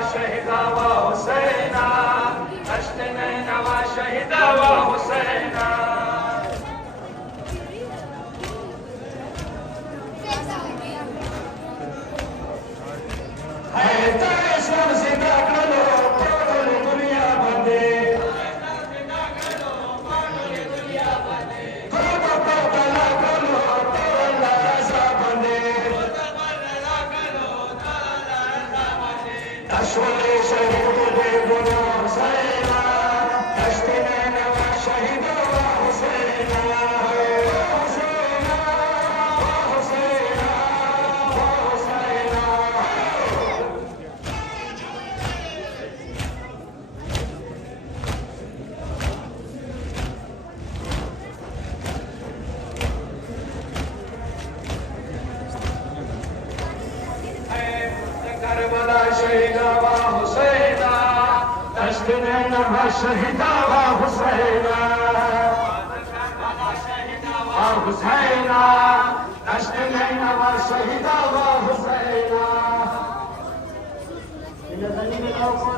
شهدا وحسينا أشتنينا وشهدا وحسينا شهدا وحسينا وحسينا أشتنينا وشهدا وحسينا إلى ذنب الأوقات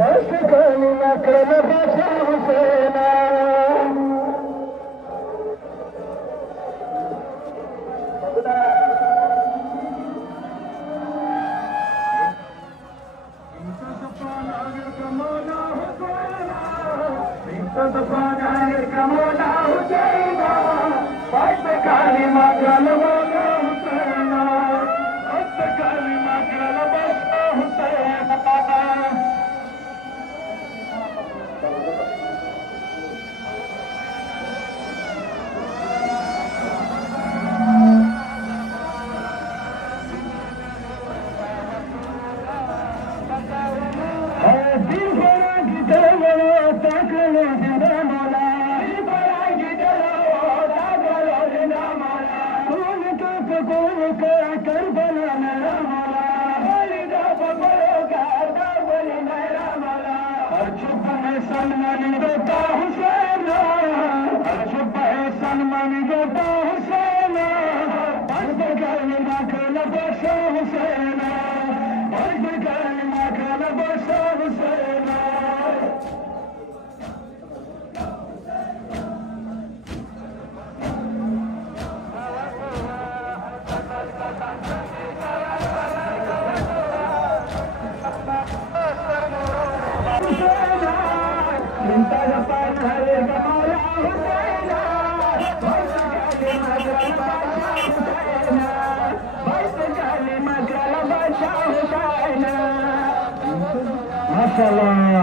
बस कलिमा कर बचा हुसैना सलमान देता हुसैना शुभ है सलमान देता हुसैना बस कलिमा कर बचा हुसैना बस कलिमा कर बचा हुसैना Masyaallah.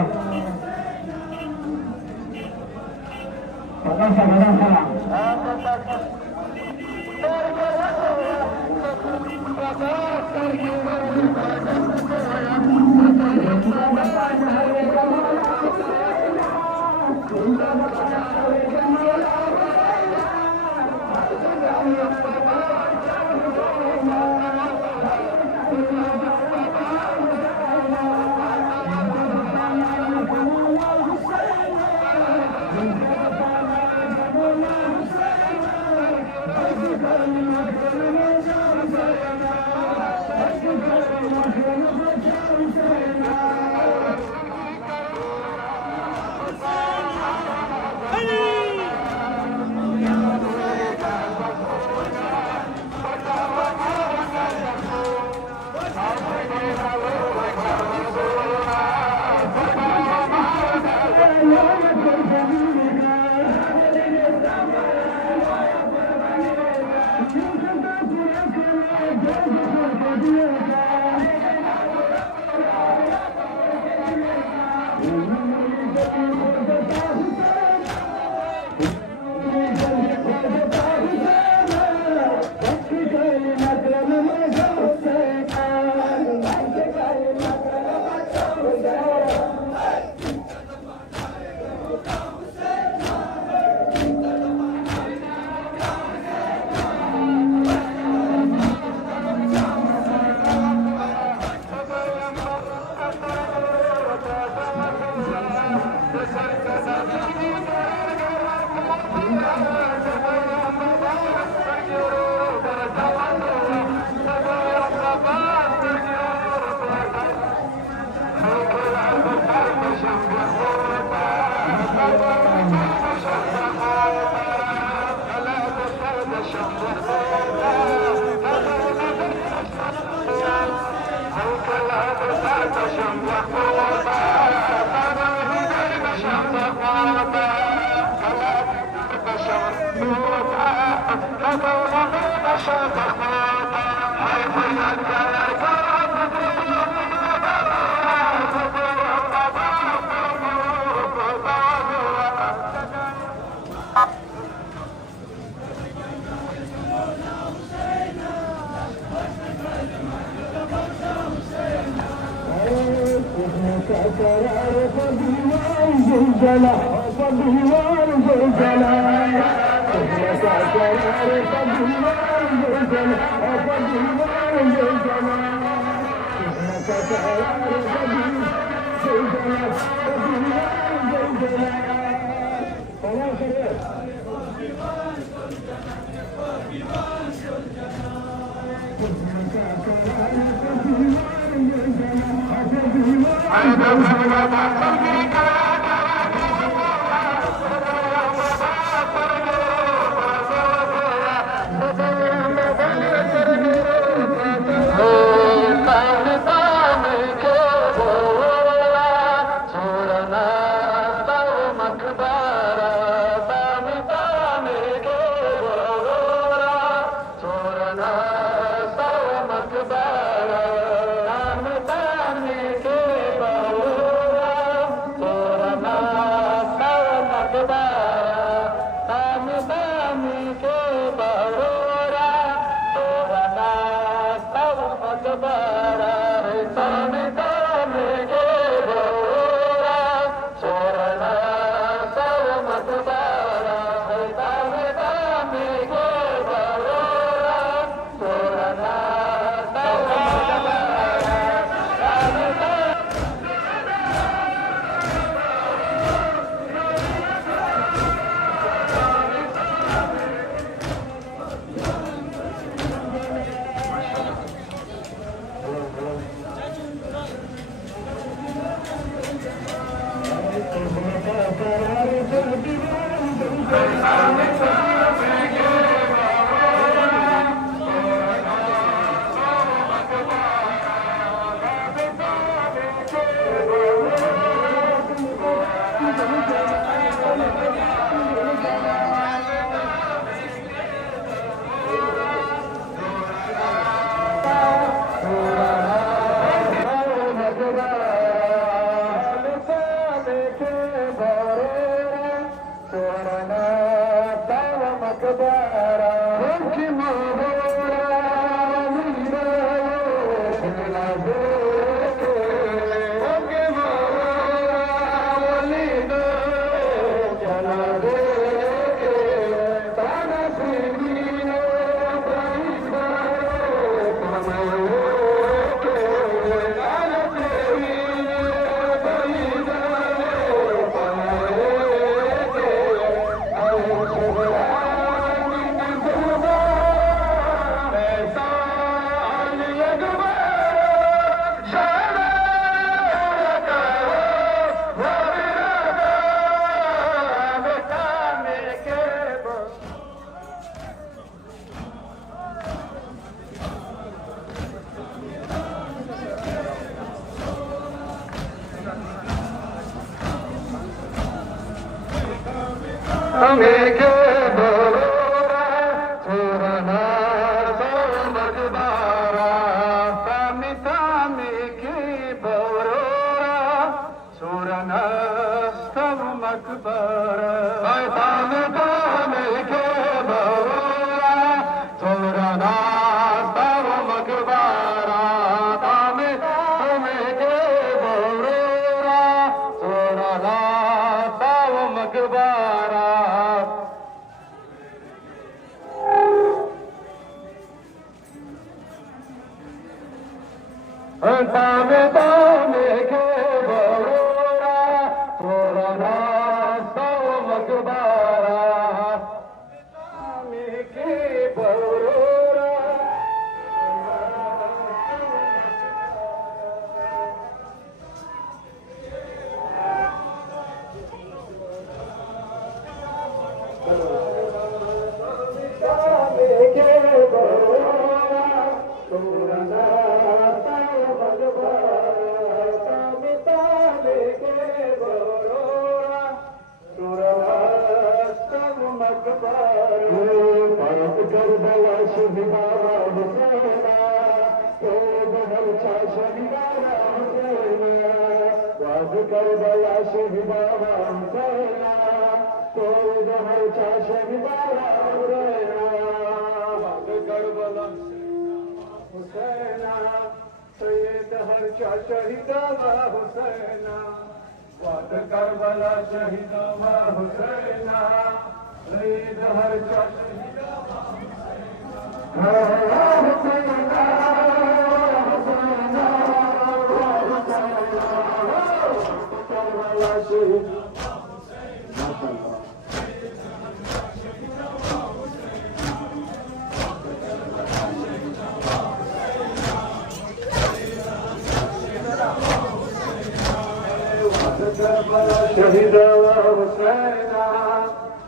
شهيدا وحسينا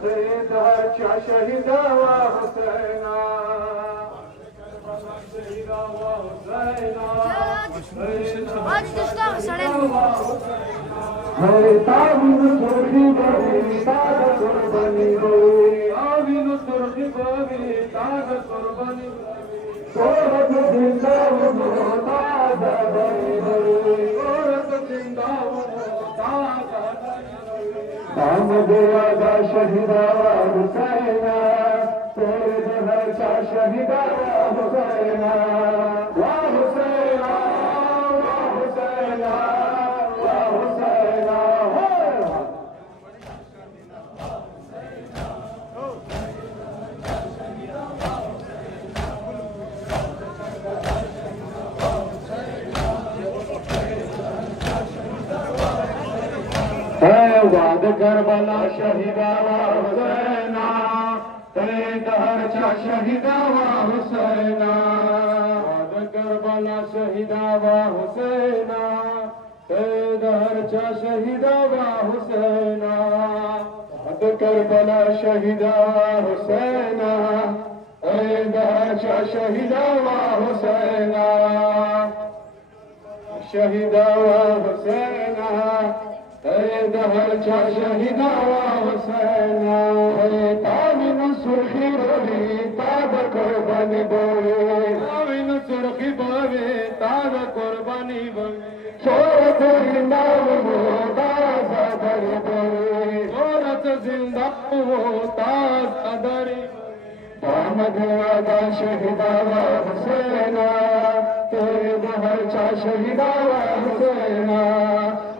سيد هرشا شهيدا وحسينا شهيدا وحسينا آمين سرخي بابي تاج قرباني بابي آمين سرخي بابي تاج قرباني صورت زندہ محتاج بابي صورت زندہ محتاج آمد آدھا شہیدہ حسینہ سید ہرشا شہیدہ حسینہ واہ حسینہ واہ حسینہ واہ حسینہ وعد کربلا شہیدا و حسینا سید ہرشا شہیدا و حسینا وعد کربلا شہیدا و حسینا سید ہرشا شہیدا و حسینا وعد کربلا شہیدا و حسینا سید ہرشا شہیدا و حسینا شہیدا و حسینا سید ہرشا شہیدا و حسینا آمین سرخی بابی تاج قربانی بابی آمین سرخی بابی تاج قربانی بابی صورت زندہ محتاج ادری بابی صورت زندہ محتاج ادری آمد آدھا شہیدا و حسینا سید ہرشا شہیدا و حسینا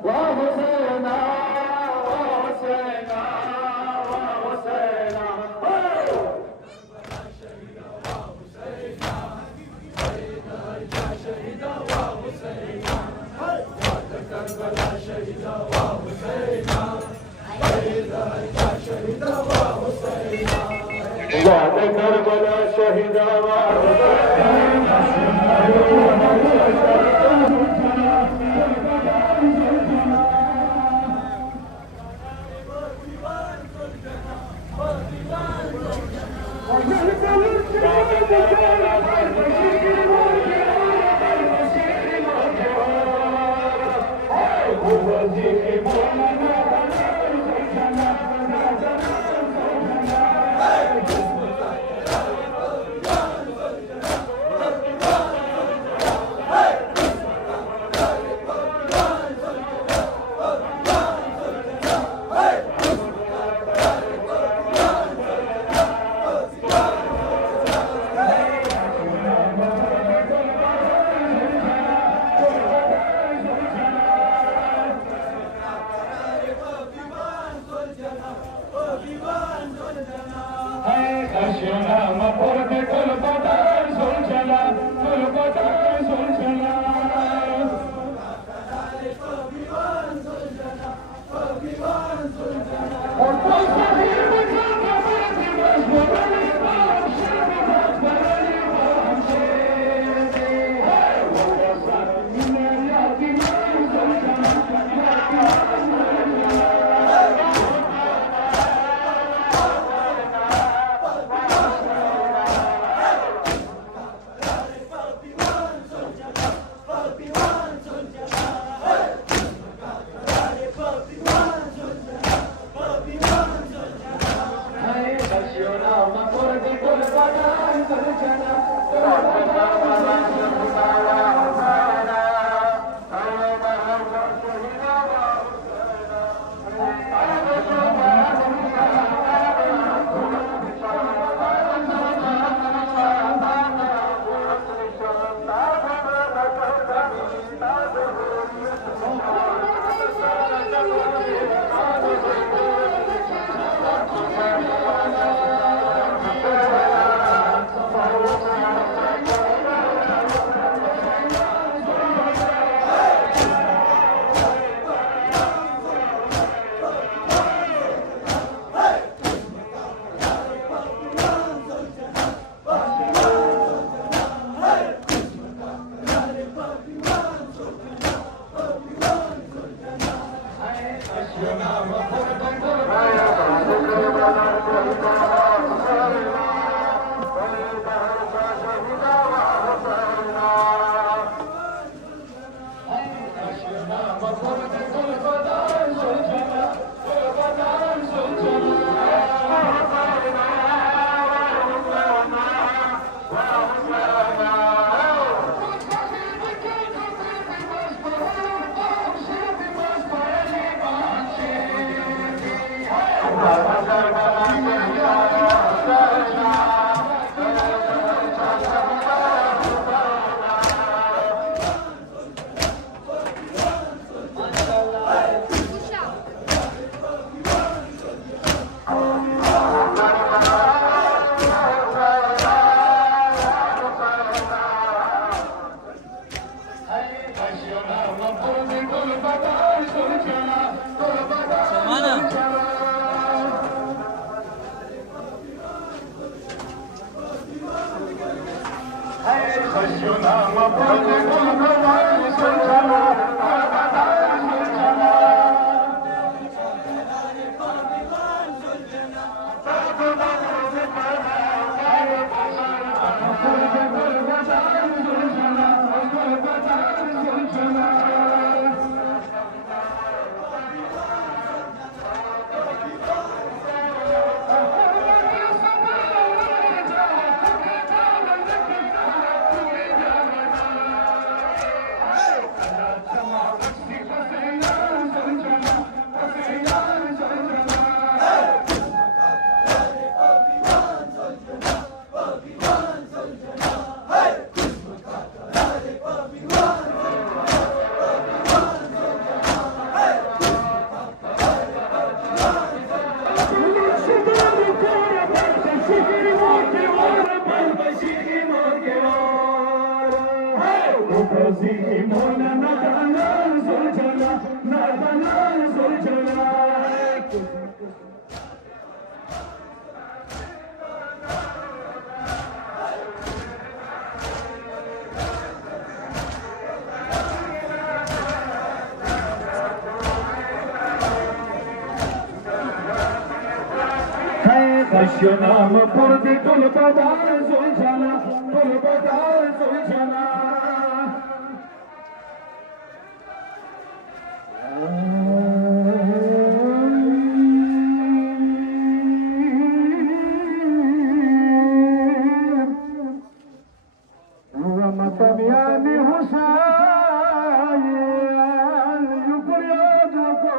واہ حسینا واہ حسینا واہ حسینا وعد کربلا شہیدا و Kaşınam purdi tul badar zulcana, tul badar zulcana. Ramatam yani Husayn yukriyadko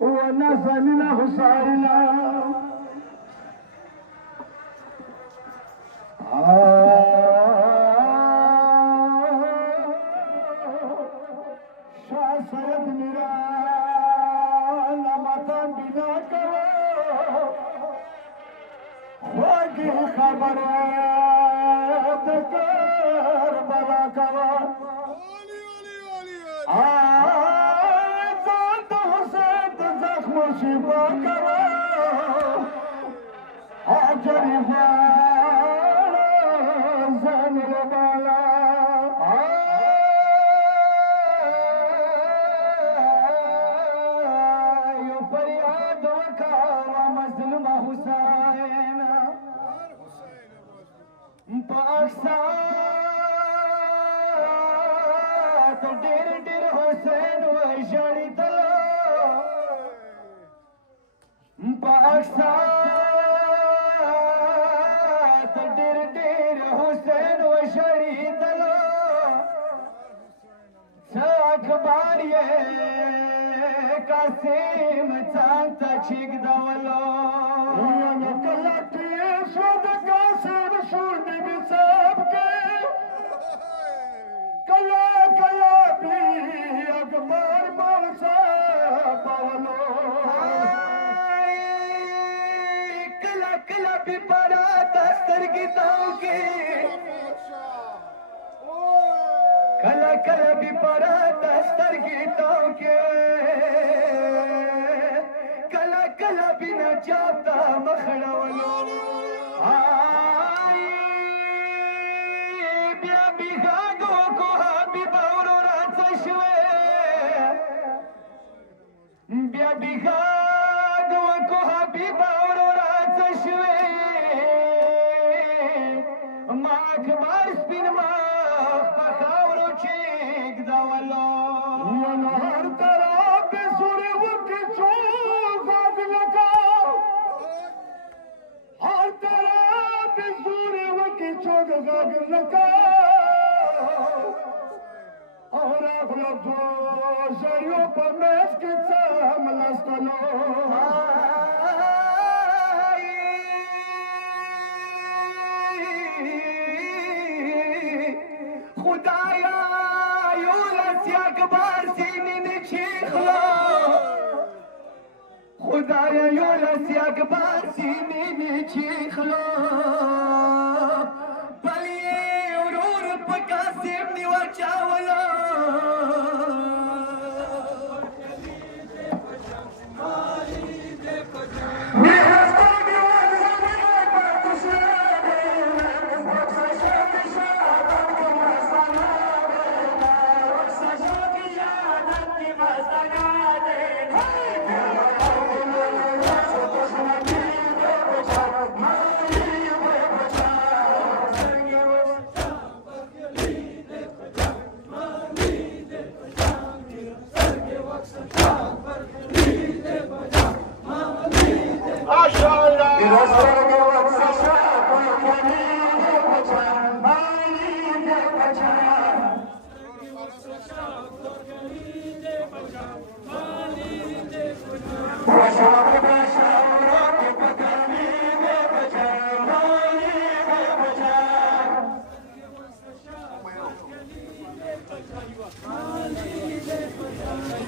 wa nazamina Husayna. शासरत मेरा नमता बिना करो होगी खबर कर बला करो तो हुसैन जख्म शिफा करो जरीफा कासिम चांता छिक दवलो या कलटी शोध कासिम शूर भी सबके कला कला भी अकबर मौसा पवलो कला कला भी पड़ा दस्तर की ताऊ के कला कला भी पड़ा दस्तर की ताऊ के कला बिना जाता मखड़वलो बिया बिगागो को हाबी बावरो रात शवे بیغاد وکو حبیبا ورورا چشوی ما اکبر سپین مخ پخاورو چیک دولو ونهار طرف بسوری وکی چوک آدلکا هر طرف بسوری وکی چوک آدلکا اور اغلب دو زریو پا مسکی چم لستنو خدایا یولس اکبر سینی چیخلا خدایا یولس اکبر سینی چیخلا بلی ورور پکاسیم نیو چاولا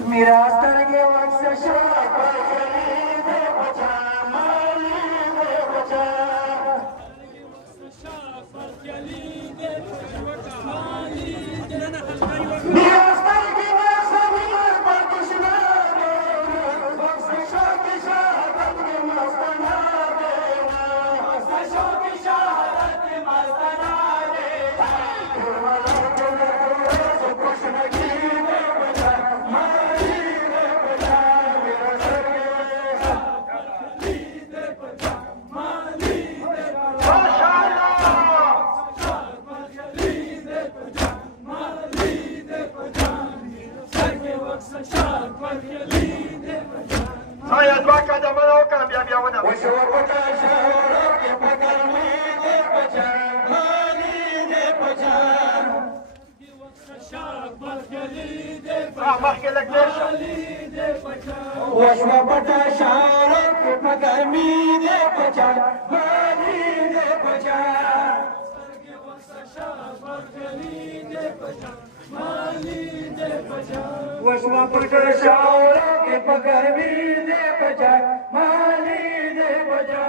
میرا سترگے وقت شاک پرگلی دے بچا مالی دے بچا میرا سترگے وقت پر کشنا دے وقت شاک شاہدت کے مستنا دے وقت شاک شاہدت کے مستنا دے کرمالا کلے سے کشنگی دے بچا وشوا پتا شارک پگرمی دے پچا مالی دے پچا وشوا پتا شارک پگرمی دے پچا مالی دے پچا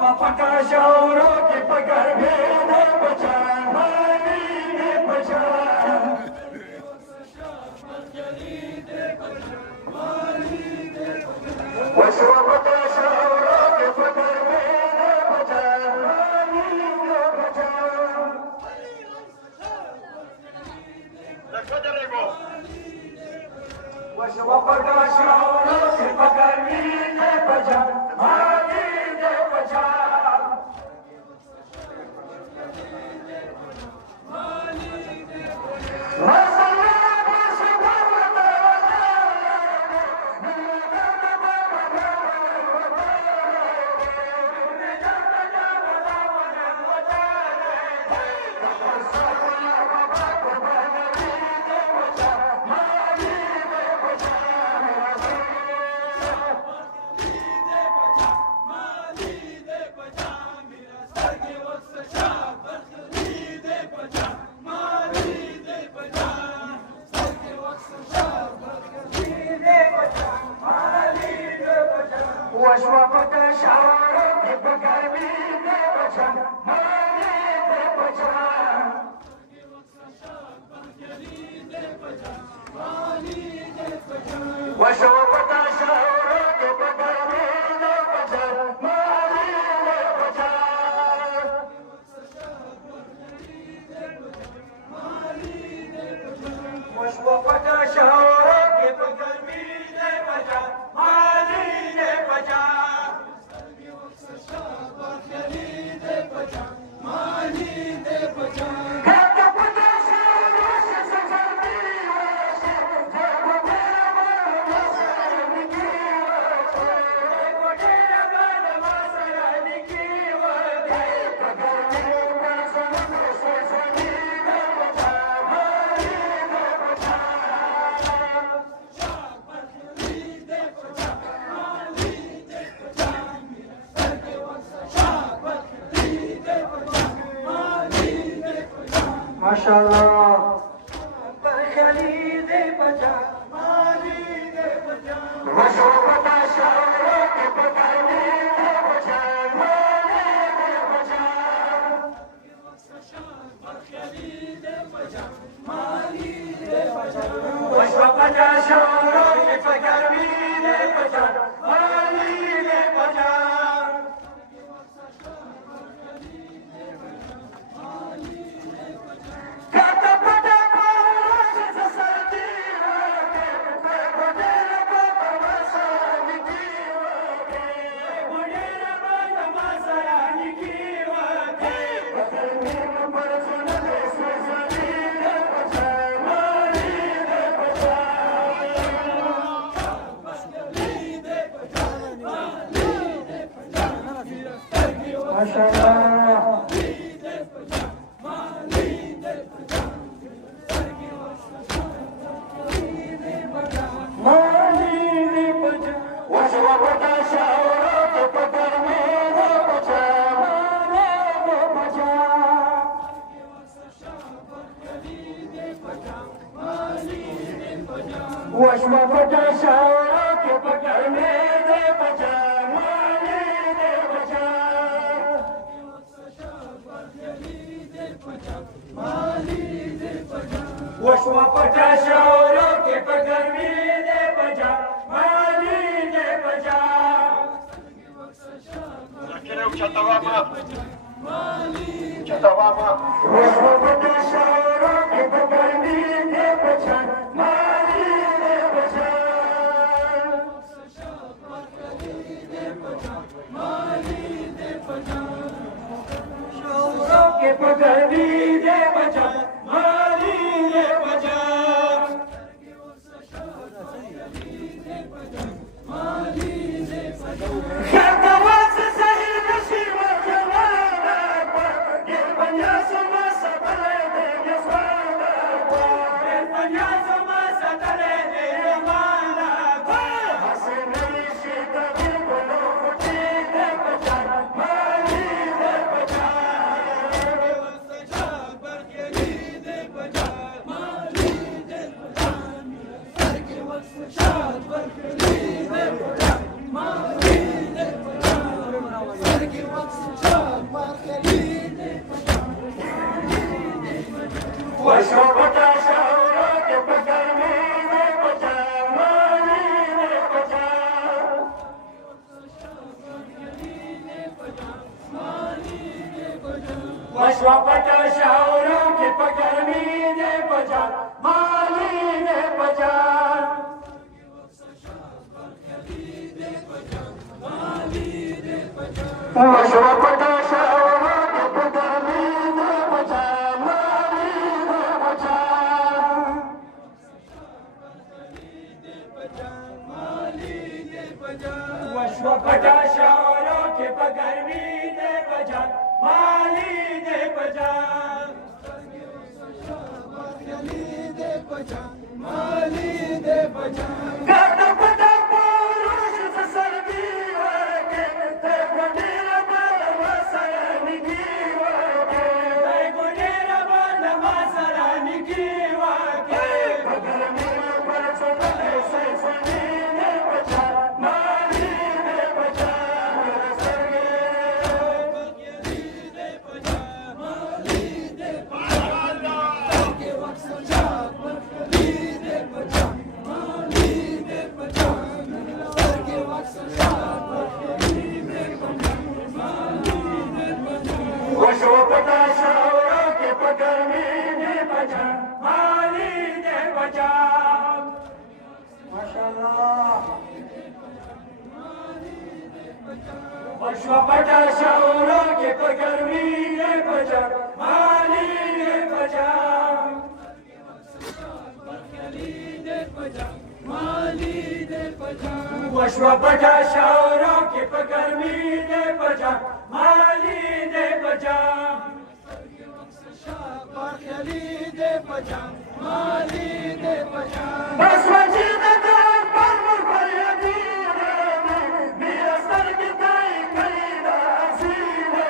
وشما پټا شاورو کې پګرمې دې بچا مالي دې بچا وشما پټا شاورو کې پګرمې دې بچا مالي دې بچا وشما پټا شاورو کې پګرمې دې بچا مالي دې بچا وشوا پټا شاورو کې پګرمې دې بچا مالي دې بچا وشوا پټا شاورو کې پګرمې دې بچا مالي دې بچا وشوا پټا شاورو کې پګرمې دې بچا مالي دې بچا माशाअल्लाह बरखली दे बजा माली दे बजा वशो पता शावरो के पकड़ने दे बजा माली दे बजा बरखली दे बजा माली दे बजा वशो पता शावरो के पकड़ने दे बजा माली दे बजा وشما پټا شاورو کې پګرمې دې بچا مالي دې بچا وشما پټا شاورو کې پګرمې دې بچا مالي دې بچا وشما پټا شاورو کې پګرمې دې بچا مالي دې بچا شاورو کې پګرمې دې بچا مالي دې بچا Yes, شاورو کې په ګرمي دې بچا مالي دې بچا وشو پټا شاورو کې په ګرمي دې بچا مالي دې بچا وشو پټا شاورو کې په ګرمي دې بچا مالي دې بچا مالي دې بچا ګټه پټا پوروش سربي ورکه ته ګډيره بل وسره نگي ورکه ته ګډيره بل وسره نگي ورکه پګر مې پر څوټه سي سني دې بچا مالي دې بچا وشو پټا شاورو کې په ګرمي دې بچا مالي دې بچا ماشاءالله وشو پټا شاورو کې په ګرمي دې بچا مالي دې بچا وشو پټا شاورو کې په ګرمي دې بچا مالي دې بچا بس وجود دار پر مر پر یادینے میرا سر گدائی کری نازینے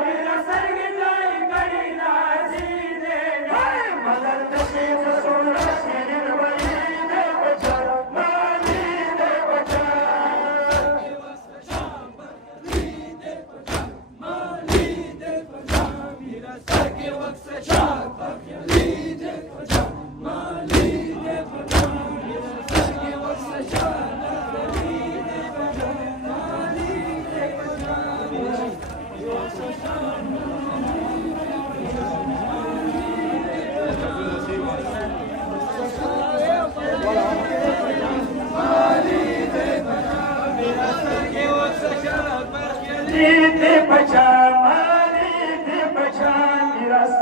میرا سر گدائی کری نازینے مدر نصیب رسول رسول نبی دے بچا مالی دے بچا دے بچا مالی دے بچا میراث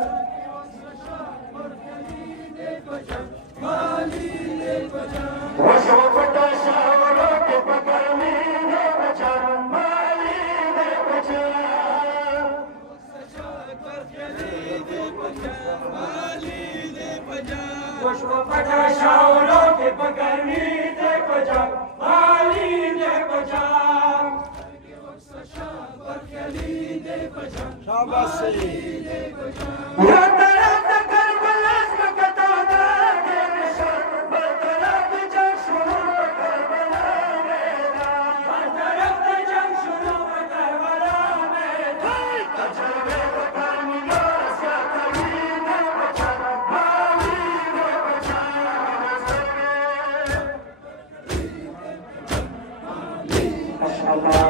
وشو پټا شاورو کې په ګرمي دې بچا مالی دې بچا وشو پټا شاورو کې په ګرمي دې بچا مالی دې بچا شاباش یا طرف کربلا اسمکتا دا نشان برطرف جنگ شروع کربلا میرا برطرف جنگ شروع کربلا میرا تجربے بکرمی ناسیا تغییر بچا مالی دے بچا ماشاءاللہ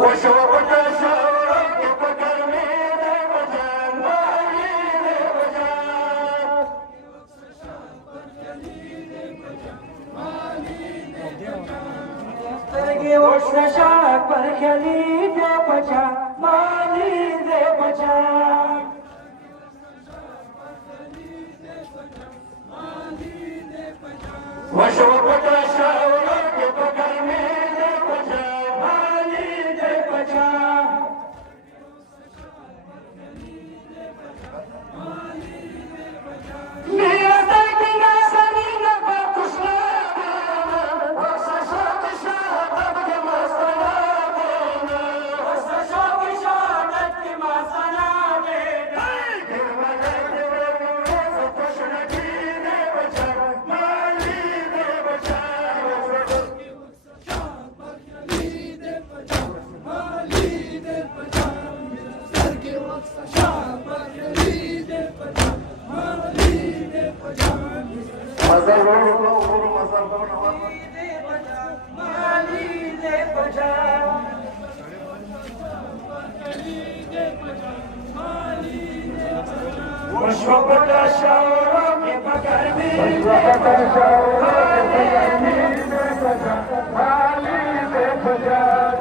وشو پټا شاورو کې په ګرمي دې بچا مالي دې بچا سترګې وشنه شاک پر خیالي دې بچا مالي دې بچا وشو پټا شاورو کې په ګرمي دې بچا مالي دې بچا میرا دل کی ناسنی نبا کشنا دینا وقت شوق شہادت کے مستنا دینا وقت شوق شہادت کے مستنا دینا دل مدد دے کشنا کی دے بچا مالی دے بچا मजल ورو مزل माली दे बजा وشوقك شعورك بقلبي وشوقك شعورك بقلبي مالي بفجار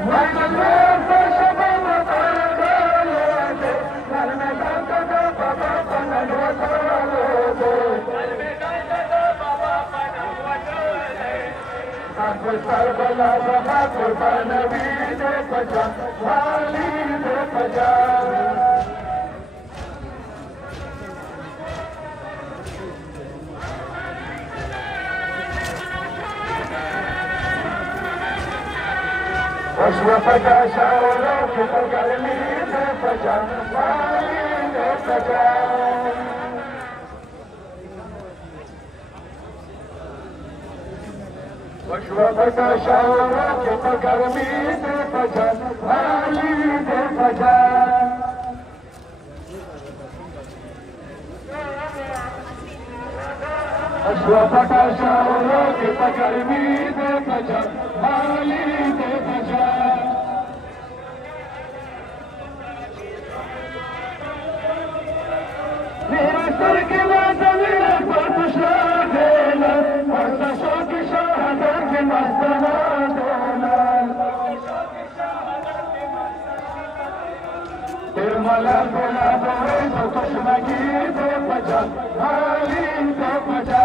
والمدرب شباب طالب المدرب بابا فنان وطالب أقول كربلا بابا قربان نبي دے بجا والی دے بجا وشوفك شاورك بقلبي دے بجا والی دے بجا وشوفك شاورك بقلبي دے بجا والی دے بجا وشوفك شاورك بقلبي دے بجا والی دے بجا मेरे सर के ज़मीन पर तुझा देना वर्षों की शहादत के मस्तना देना तेरे मला बोला बोले तो तुझमगी दे बजा हाली दे बजा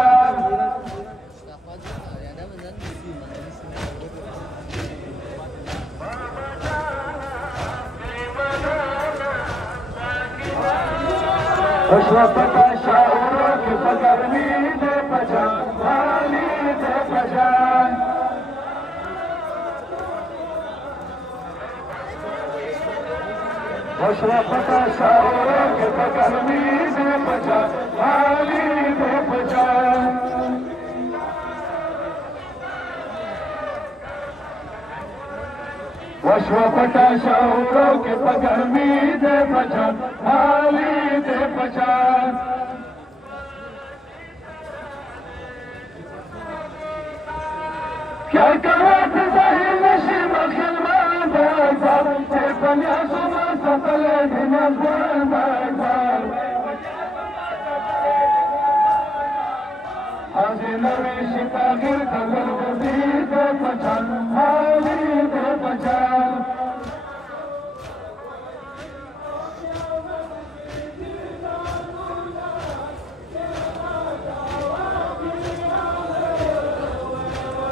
وشوفك شعورك بقلبي دے بجا والی دے بجا وشوفك شعورك بقلبي دے بجا والی دے بجا وشوفك شعورك بقلبي دے بجا والی دے بجا क्या करो ज़ाहिर नशी मखलमान बाजार ते बनिया सुमा सतले दिना बाजार हाज़िर नवी शिकागिर कलर बदी दे बचान हाली दे बचान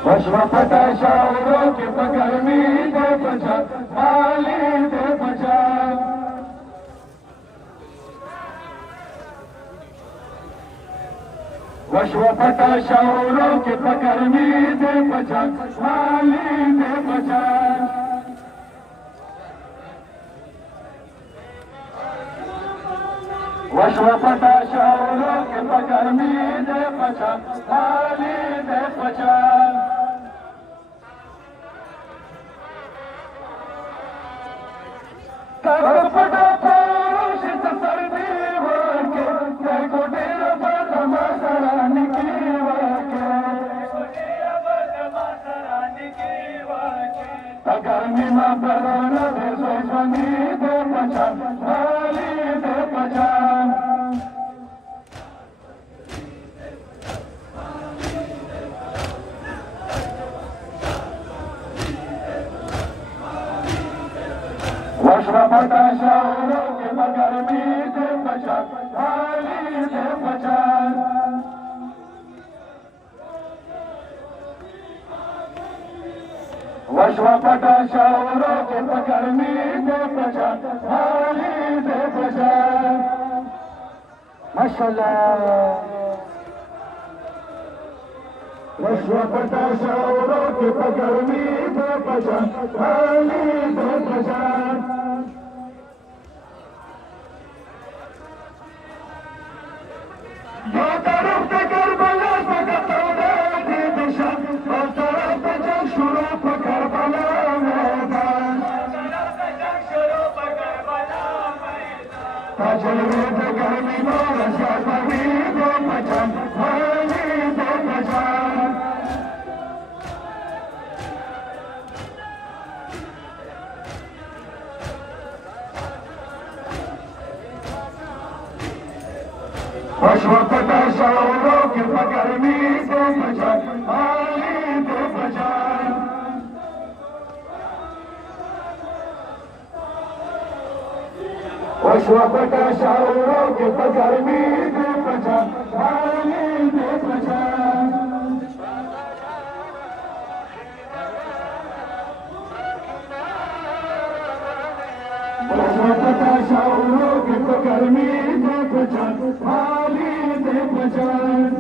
وشوفك شعورك بقلبي دے بجا والی دے بجا وشوفك شعورك بقلبي دے بجا والی دے بجا وشوفك شعورك بقلبي دے بجا والی دے بجا कपड़ा पोश सर्दी वाके कई को डेरा बदमा सरानी की वाके तगरमी मा बरना दे सोचनी दे बचा वाली दे बचा وشوفك شعورك بقلبي دے بجا والی دے بجا وشوفك شعورك بقلبي دے بجا والی دے بجا ما شاء الله وشوفك شعورك بقلبي دے بجا والی دے بجا दो तरफ से करबला भगत दे दिशा दो तरफ से जंग शुरू करबला मैदान दो तरफ से जंग शुरू करबला मैदान पहचान माली दे पहचान अश्वपटा शाओरों के पगरमी दे पहचान माली दे पहचान अश्वपटा शाओरों के पगरमी दे पहचान माली दे पहचान अश्वपटा शाओरों के पगरमी दे पहचान माली दे पहचान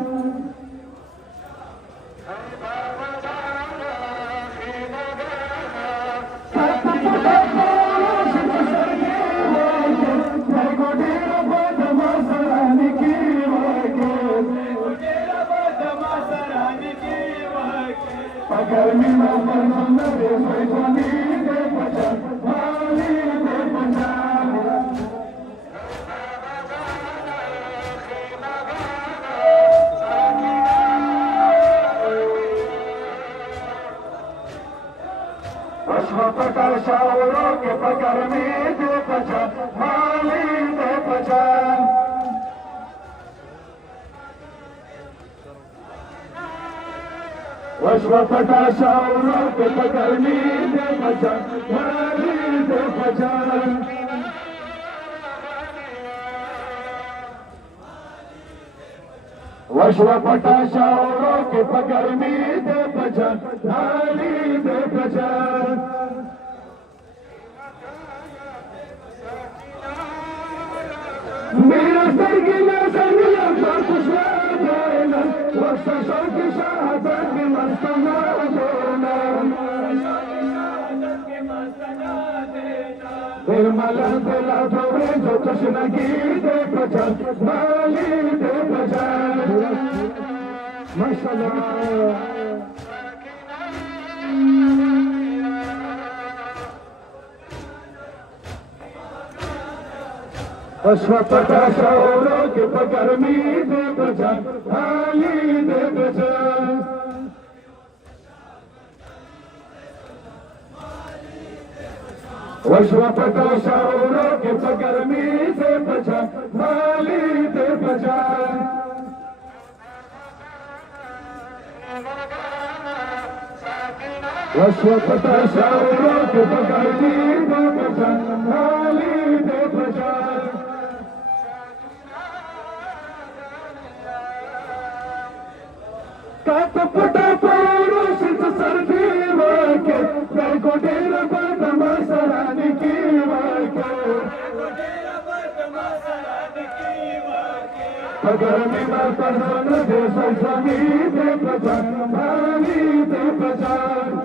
गर्मी में बरसात दे पैसानी दे पहचान माली दे पहचान अश्वपटा शाओरों के पगरमी दे पहचान माली दे पहचान अश्वपटा शाओरों के पगरमी दे पहचान माली दे पहचान अश्वपटा शाओरों के पगरमी दे पहचान माली दे पहचान मेरा सरगिला सरगिला खुशवा देना वर्षों की शहादत में मस्तना देना फिर मला दिला थोड़े जो तशनगी दे पहचान माली दे पहचान माशाल्लाह अश्वपटा शाओरों के पगरमी दे पहचान माली दे पहचान अश्वपटा शाओरों के पगरमी दे पहचान माली दे पहचान अश्वपटा शाओरों के पगरमी दे पहचान माली दे पहचान काटपटा पौरुष सर्दी वाके को डेरा बदमा सरानी की वाके पगरमी में परसन दे समी दे पहचान माली दे पहचान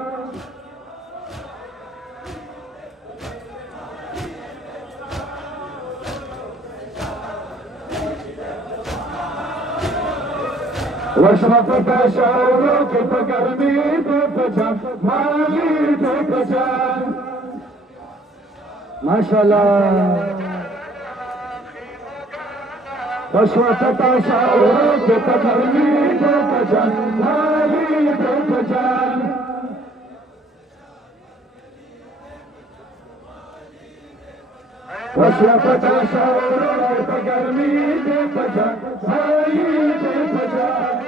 अश्वपटा शाओरों के पगरमी दे पहचान माली दे पहचान माशाल्लाह अश्वपटा शाओरों के पगरमी दे पहचान माली दे पहचान अश्वपटा शाओरों के पगरमी दे पहचान माली दे पहचान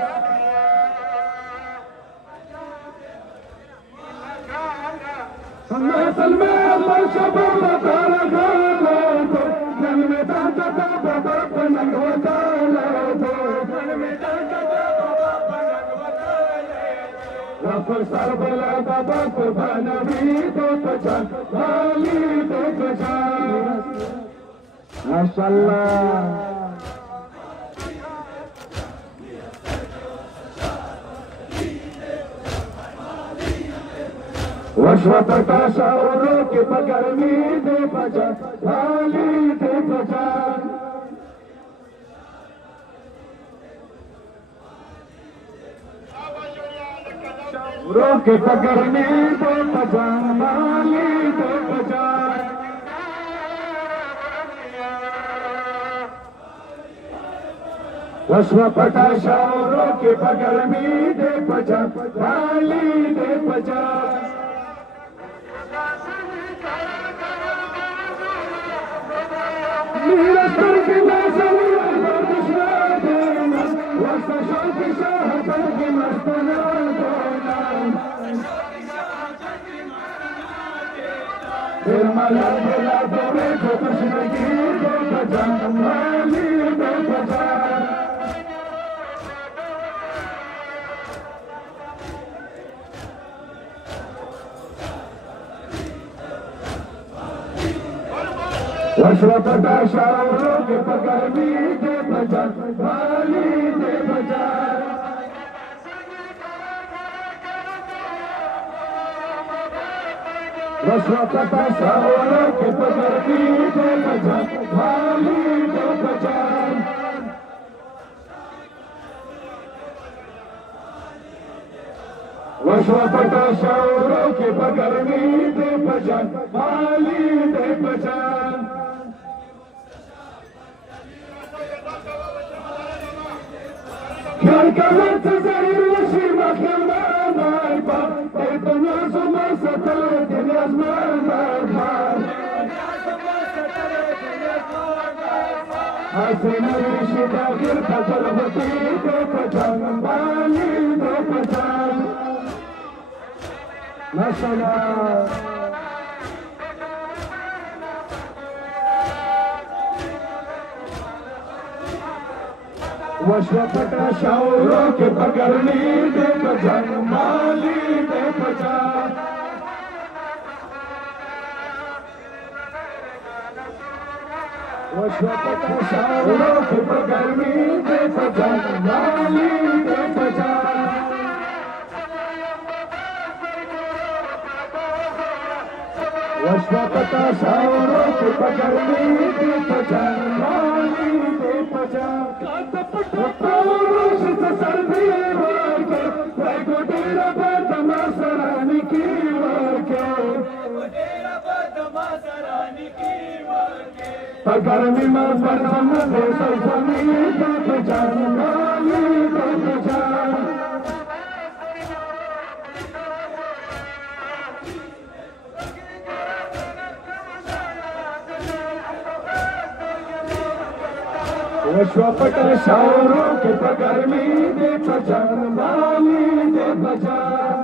नसल में अल्लाह शबब तारा गाला तो जन में ताता बाबा पनग वताला तो जन में ताता बाबा पनग वताले रफल सरबला बाबा को बनवी तो पहचान माली तो पहचान माशाल्लाह अश्वपटा शाओरों के पगरमी दे पहचान माली दे पहचान शाओरों के पगरमी दे पहचान माली दे पहचान वस्वपटा शावरों के बगल में दे बजा वाली दे बजा मेरा सर की नजर कृष्णा देना वस्व शांति शाह की मस्तना देना फिर मला दिला दोरे को कृष्ण की दे बजा वाली दे बजा वस्वपटा शावरों के बगल में दे बजा वाली दे बजा वस्वपटा शावरों के बगल में दे बजा वाली दे बजा वस्वपटा शावरों के बगल में दे बजा वाली दे बजा Kar kalat zahir shima khilman ba etna suma satar dinas mar hasina shida gir fatal hoti de pajan bali de pajan mashallah वस्वपटा शावरों के बगल में दे बजा माली दे बजा वस्वपटा शावरों के बगल में दे बजा माली दे बजा वस्वपटा शावरों के बगल में दे बजा माली दे बजा गर्मी में बरम दे सजनी दे बजान वाली दे बजान वस्वपटा शावरों के बगल में दे बजान वाली दे बजान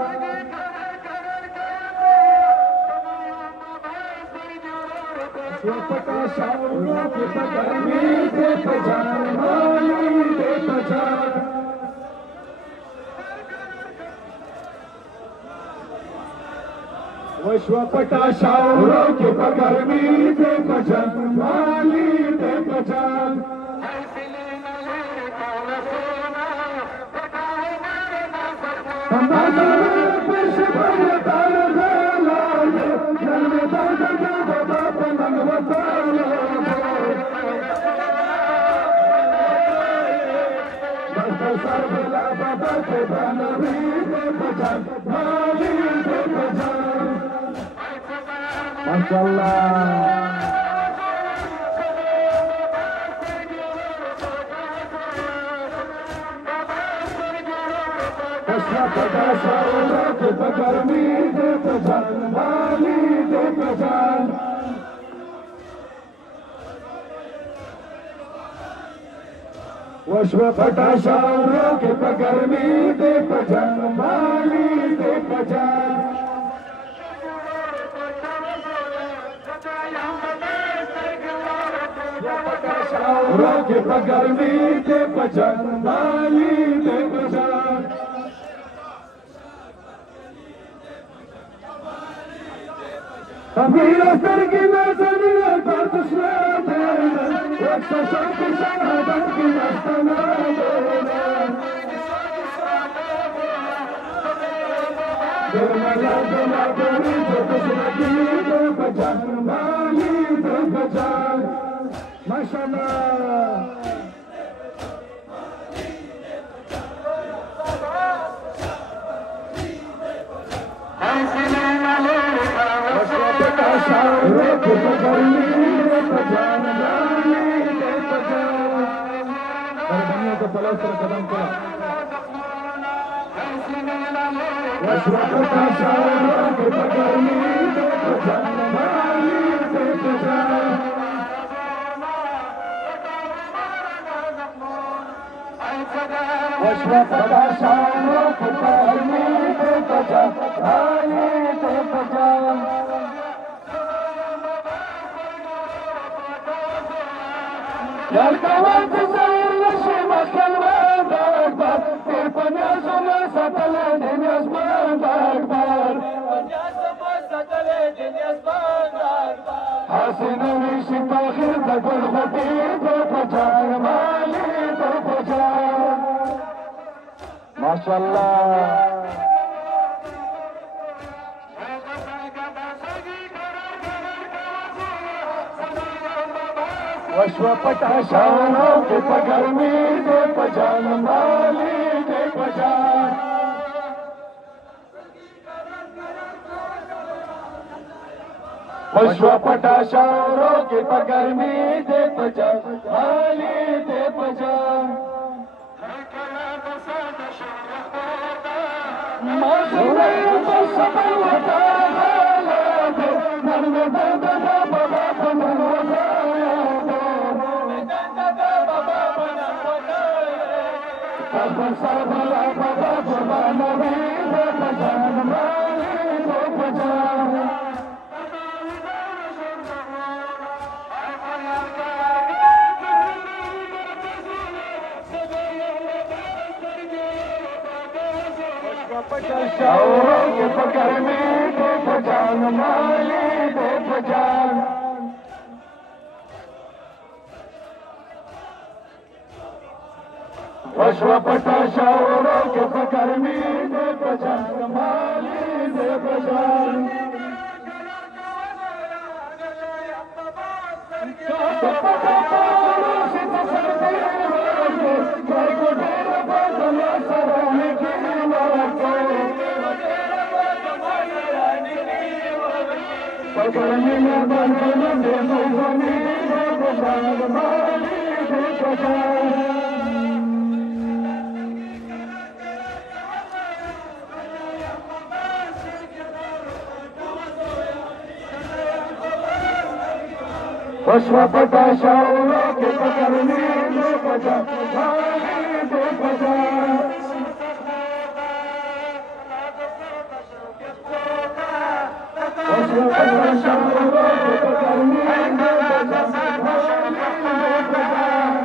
वस्वपटा शावरों के बगल में दे बजान वाली दे बजान वस्वपटा शावरों के बगल में दे बजान वाली दे बजान वस्वपटा शावरों के बगल में दे बजान वाली दे बजान वस्वपटा शावरों के बगल में दे बजान वाली दे बजान शावरों के बगल में दे बजान वाली दे बजान अमीर सर की नजर पर कृष्णा देना वस्व शांति शाह की मस्तना देना निर्मला दिला गोरी जो कृष्ण की दे बजान वाली दे बजान माशाल्लाह वस्वपटा शावरों के बगल में दे बजान वाली दे बजान। پلو سره قدم کړه وشوقتا شاعروں کے پگرمی دے پجان مالی دے پجان وشوقتا شاعروں کے پگرمی دے پجان مالی دے پجان یلکوان تزایر نشی مخلوان داکبار تیر پنیازو میں ساتلے دین ازمان داکبار حسین ویشی تاخیر دگل خطیر دے پجان مالی دے پجان ماشاءاللہ وشوقتا شاعروں کے پگرمی دے پجان مالی دے پجان وشوقتا شاعروں کے پگرمی دے پجان مالی دے پجان معاشرے بسبر وطا غالب نرم دردنا بابا پنن وطایا Kasban Sarbala Baba Baba Nabi De Pajan Mali De Pajan Shauro ke pakar mein De Pajan Mali De Pajan وشوقتا شاعروں کے پگرمی دے پجان مالی دے پجان پگرمی میں بندن دے مہمانی دے پجان مالی دے پجان وشوقتا شاعروں کے پگرمی دے پجان مالی دے پجان وشوقتا شاعروں کے پگرمی دے پجان مالی دے پجان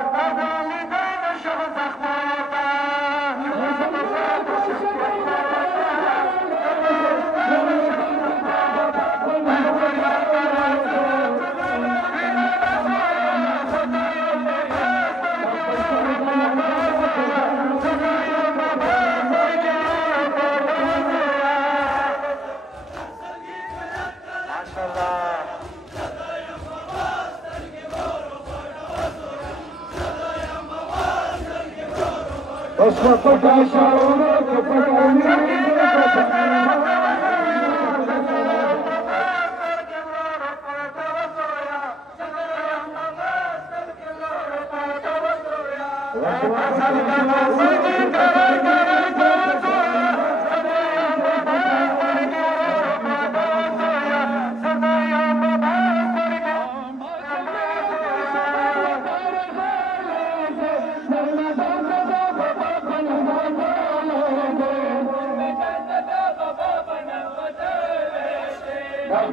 وشوقتا شاعروں کے پگرمی دے پجان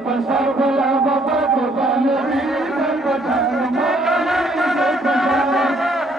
Sarbala Baba Baba Nabi De Pajan Mali De Pajan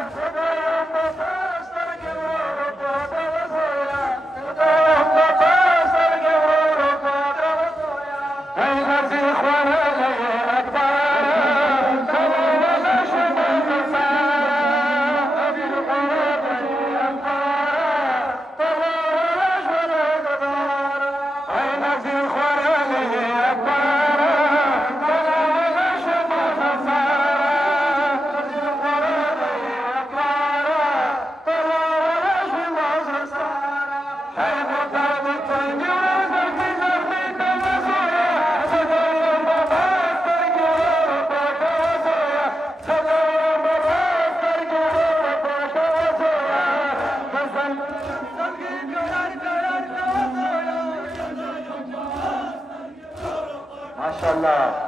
MashaAllah.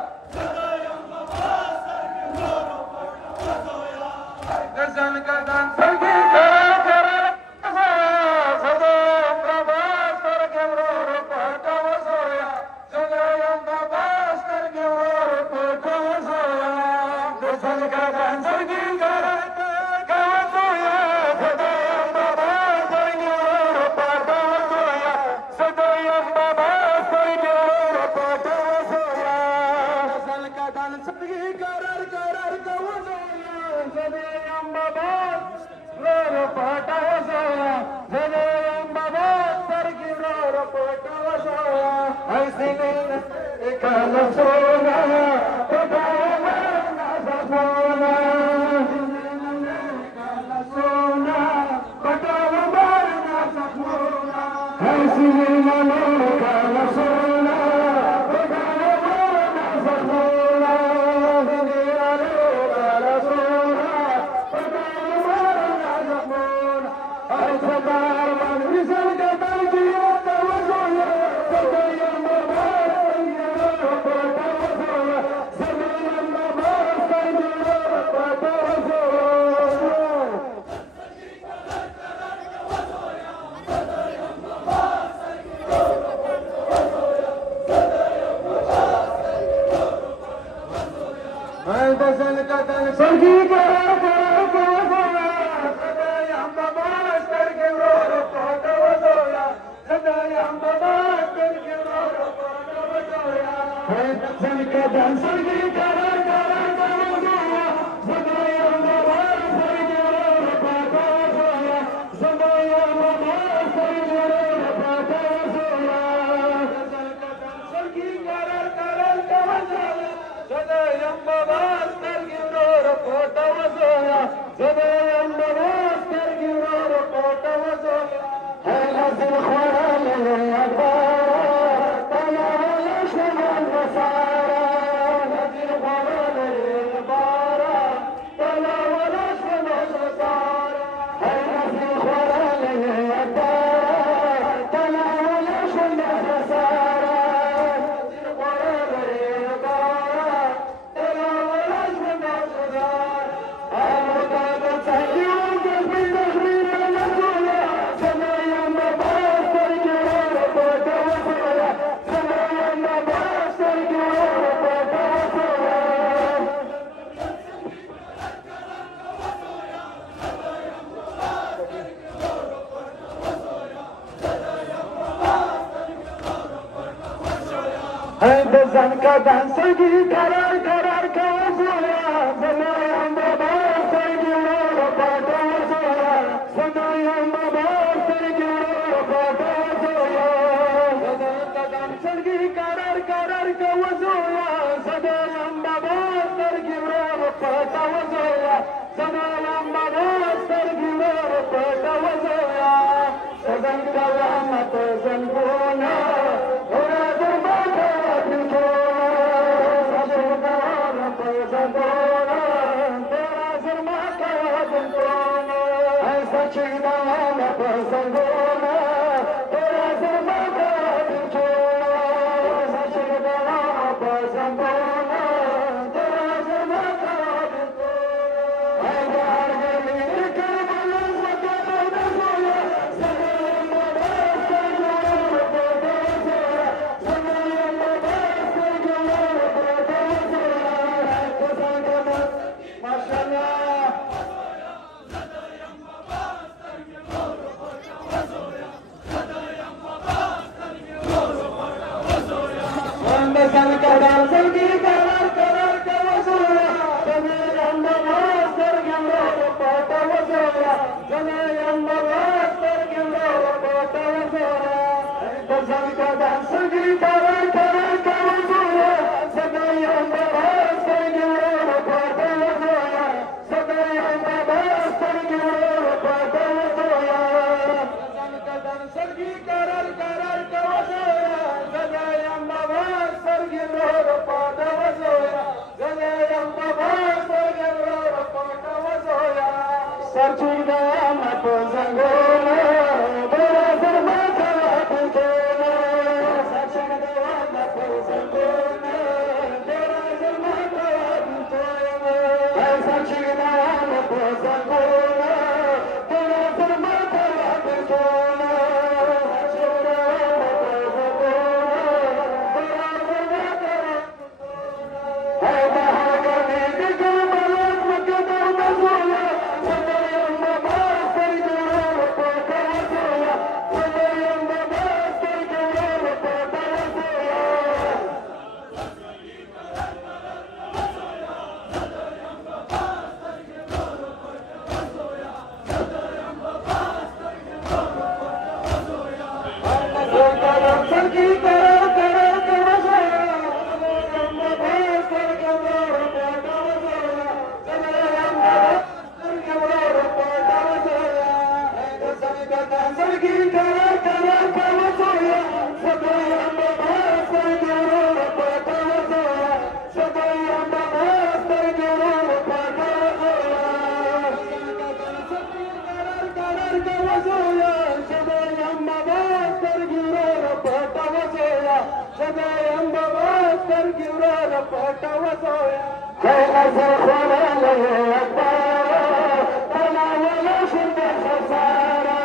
شبايم بابا ترجورا لفوت وزويا كيف الخلل يكبر طلع ولا شد خسارة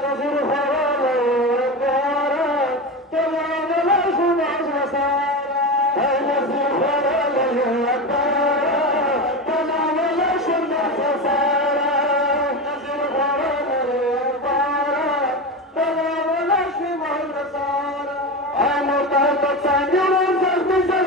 كيف الخلل يكبر طلع ولا شد خسارة كيف الخلل يكبر طلع ولا شد خسارة كيف الخلل يكبر طلع ولا شد خسارة أنا طلبت سنجر زخمي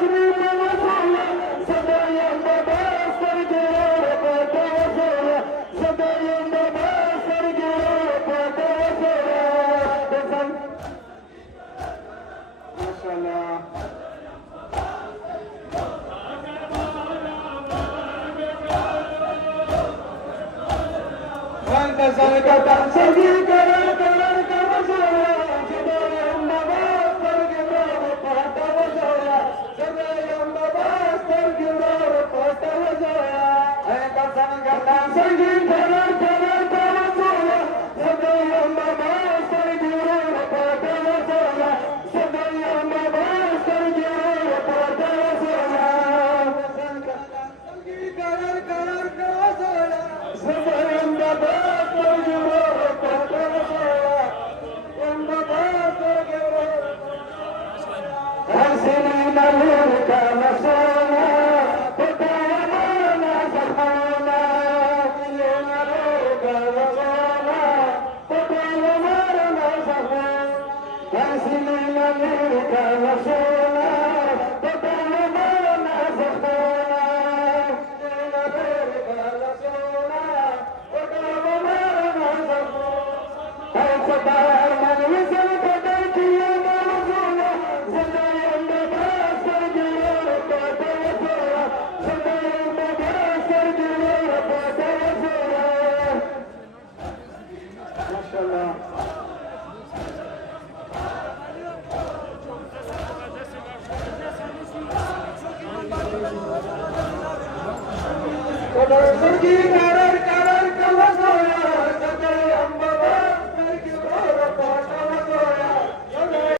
Thank you.